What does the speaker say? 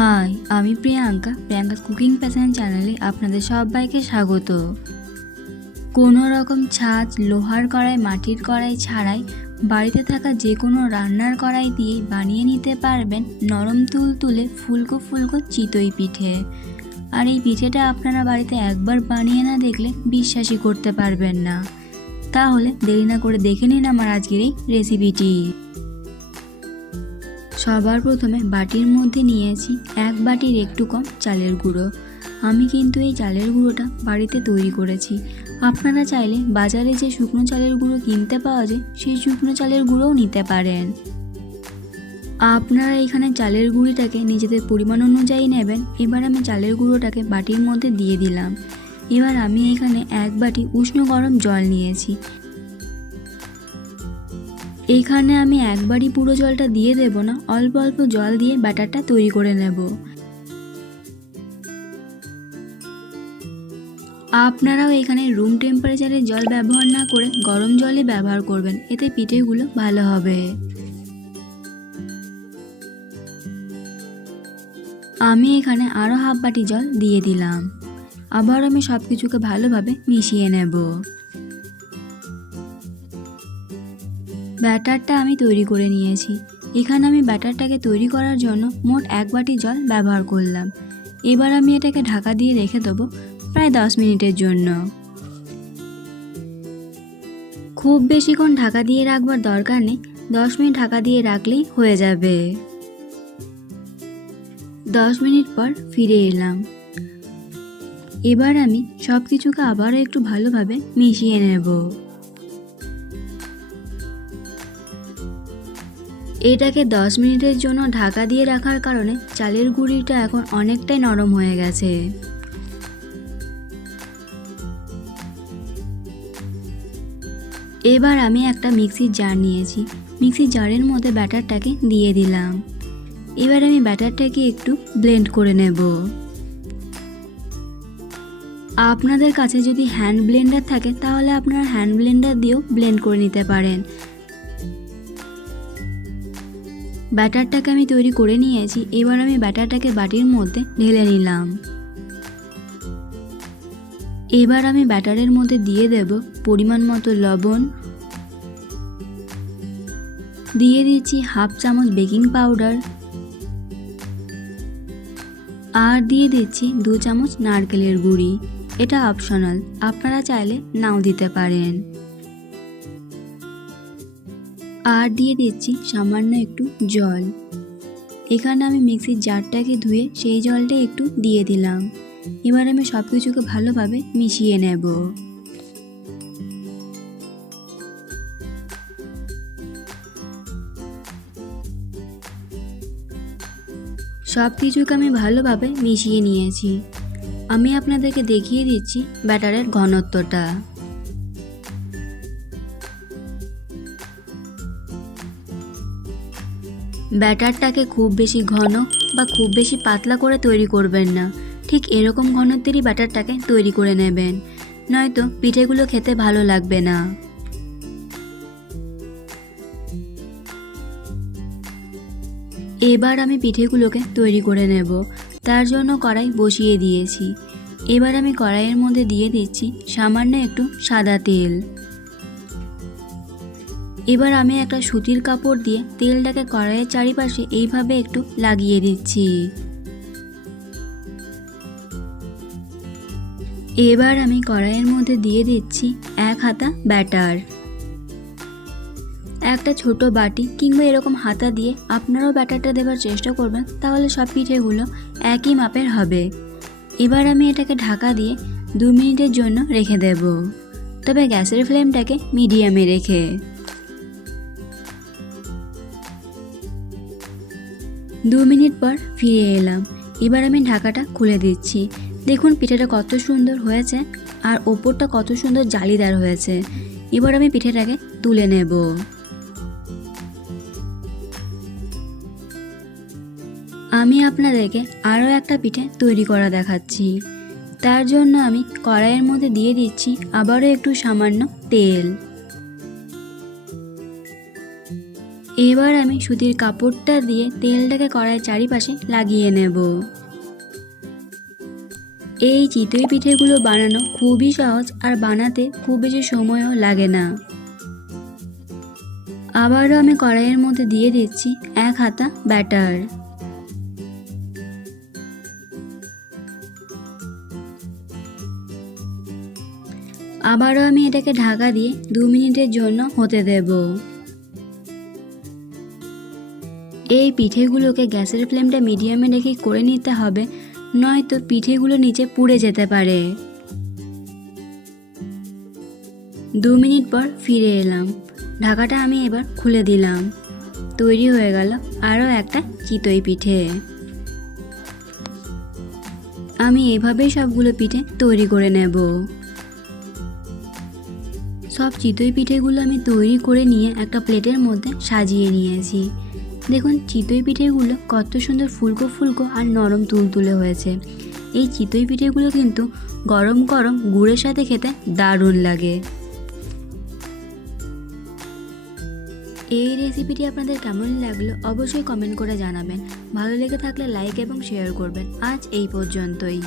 High, আমি Priyanka Priyanka cooking passion চ্যানেলে আপনাদের সবাইকে স্বাগত। কোনো রকম ছাঁচ লোহার কড়াই, মাটির কড়াই ছাড়াই বাড়িতে থাকা যে কোনো রান্নার কড়াই দিয়েই বানিয়ে নিতে পারবেন নরম তুলতুলে ফুলকো ফুলকো চিতই পিঠে। আর এই পিঠেটা আপনারা বাড়িতে একবার বানিয়ে না দেখলে বিশ্বাসই করতে পারবেন না। তাহলে দেরি না করে দেখে নিন আমার আজকের এই রেসিপিটি সবার প্রথমে বাটির মধ্যে নিয়েছি এক বাটির একটু কম চালের গুঁড়ো। আমি কিন্তু এই চালের গুঁড়োটা বাড়িতে তৈরি করেছি। আপনারা চাইলে বাজারে যে শুকনো চালের গুঁড়ো কিনতে পাওয়া যায়, সেই শুকনো চালের গুঁড়োও নিতে পারেন। আপনারা এখানে চালের গুঁড়িটাকে নিজেদের পরিমাণ অনুযায়ী নেবেন। এবার আমি চালের গুঁড়োটাকে বাটির মধ্যে দিয়ে দিলাম। এবার আমি এখানে এক বাটি উষ্ণ গরম জল নিয়েছি। এইখানে আমি একবারই পুরো জলটা দিয়ে দেব না, অল্প অল্প জল দিয়ে ব্যাটারটা তৈরি করে নেব। আপনারাও এখানে রুম টেম্পারেচারের জল ব্যবহার না করে গরম জলে ব্যবহার করবেন, এতে পিঠেগুলো ভালো হবে। আমি এখানে আরও হাফ বাটি জল দিয়ে দিলাম। আবার আমি সব কিছুকে ভালোভাবে মিশিয়ে নেব। ব্যাটারটা আমি তৈরি করে নিয়েছি। এখানে আমি ব্যাটারটাকে তৈরি করার জন্য মোট এক বাটি জল ব্যবহার করলাম। এবার আমি এটাকে ঢাকা দিয়ে রেখে দেবো প্রায় দশ মিনিটের জন্য। খুব বেশিক্ষণ ঢাকা দিয়ে রাখবার দরকার নেই। দশ মিনিট ঢাকা দিয়ে রাখলেই হয়ে যাবে। দশ মিনিট পর ফিরে এলাম। এবার আমি সব কিছুকে আবারও একটু ভালোভাবে মিশিয়ে নেব। এটাকে দশ মিনিটের জন্য ঢাকা দিয়ে রাখার কারণে চালের গুঁড়িটা এখন অনেকটাই নরম হয়ে গেছে। এবার আমি একটা মিক্সির জার নিয়েছি। মিক্সির জারের মধ্যে ব্যাটারটাকে দিয়ে দিলাম। এবার আমি ব্যাটারটাকে একটু ব্লেন্ড করে নেব। আপনাদের কাছে যদি হ্যান্ড ব্লেন্ডার থাকে, তাহলে আপনারা হ্যান্ড ব্লেন্ডার দিয়েও ব্লেন্ড করে নিতে পারেন। ব্যাটারটাকে আমি তৈরি করে নিয়েছি, এবার আমি ব্যাটারটাকে বাটির মধ্যে ঢেলে নিলাম। এবার আমি ব্যাটারের মধ্যে দিয়ে দেব পরিমাণ মতো লবণ। দিয়ে দিচ্ছি হাফ চামচ বেকিং পাউডার। আর দিয়ে দিচ্ছি দু চামচ নারকেলের গুঁড়ি। এটা অপশনাল, আপনারা চাইলে নাও দিতে পারেন। আর দিয়ে দিচ্ছি সামান্য একটু জল। এখানে আমি মিক্সির জারটাকে ধুয়ে সেই জলটা একটু দিয়ে দিলাম। এবার আমি সব কিছুকে ভালোভাবে মিশিয়ে নেব। সব কিছুকে আমি ভালোভাবে মিশিয়ে নিয়েছি। আমি আপনাদেরকে দেখিয়ে দিচ্ছি ব্যাটারের ঘনত্বটা। ব্যাটারটাকে খুব বেশি ঘন বা খুব বেশি পাতলা করে তৈরি করবেন না। ঠিক এরকম ঘনত্বেরই ব্যাটারটাকে তৈরি করে নেবেন। নয়তো পিঠেগুলো খেতে ভালো লাগবে না। এবার আমি পিঠেগুলোকে তৈরি করে নেব। তার জন্য কড়াই বসিয়ে দিয়েছি। এবার আমি কড়াইয়ের মধ্যে দিয়ে দিচ্ছি সামান্য একটু সাদা তেল। এবার আমি একটা সুতির কাপড় দিয়ে তেলটাকে কড়াইয়ের চারিপাশে এইভাবে একটু লাগিয়ে দিচ্ছি। এবার আমি কড়াইয়ের মধ্যে দিয়ে দিচ্ছি এক হাতা ব্যাটার। একটা ছোট বাটি কিংবা এরকম হাতা দিয়ে আপনারাও ব্যাটারটা দেবার চেষ্টা করবেন, তাহলে সব পিঠেগুলো একই মাপের হবে। এবার আমি এটাকে ঢাকা দিয়ে দু মিনিটের জন্য রেখে দেব। তবে গ্যাসের ফ্লেমটাকে মিডিয়ামে রেখে। দু মিনিট পর ফিরে এলাম। এবার আমি ঢাকাটা খুলে দিচ্ছি। দেখুন, পিঠেটা কত সুন্দর হয়েছে আর ওপরটা কত সুন্দর জালিদার হয়েছে। এবার আমি পিঠেটাকে তুলে নেব। আমি আপনাদেরকে আরও একটা পিঠে তৈরি করা দেখাচ্ছি। তার জন্য আমি কড়াইয়ের মধ্যে দিয়ে দিচ্ছি আবারও একটু সামান্য তেল। এবার আমি সুতির কাপড়টা দিয়ে তেলটাকে কড়াইয়ের চারিপাশে লাগিয়ে নেব। এই চিতই পিঠেগুলো বানানো খুবই সহজ আর বানাতে খুব বেশি সময়ও লাগে না। আবারও আমি কড়াইয়ের মধ্যে দিয়ে দিচ্ছি এক হাতা ব্যাটার। আবারও আমি এটাকে ঢাকা দিয়ে দু মিনিটের জন্য হতে দেব। এই পিঠেগুলোকে গ্যাসের ফ্লেমটা মিডিয়ামে রেখে করে নিতে হবে, নয়তো পিঠেগুলো নিচে পুড়ে যেতে পারে। দু মিনিট পর ফিরে এলাম। ঢাকাটা আমি এবার খুলে দিলাম। তৈরি হয়ে গেল আরও একটা চিতই পিঠে। আমি এভাবেই সবগুলো পিঠে তৈরি করে নেব। সব চিতই পিঠেগুলো আমি তৈরি করে নিয়ে একটা প্লেটের মধ্যে সাজিয়ে নিয়েছি। দেখুন, চিতই পিঠেগুলো কত সুন্দর ফুলকো ফুলকো আর নরম তুলতুলে হয়েছে। এই চিতই পিঠেগুলো কিন্তু গরম গরম গুড়ের সাথে খেতে দারুণ লাগে। এই রেসিপিটি আপনাদের কেমন লাগল অবশ্যই কমেন্ট করে জানাবেন। ভালো লেগে থাকলে লাইক এবং শেয়ার করবেন। আজ এই পর্যন্তই।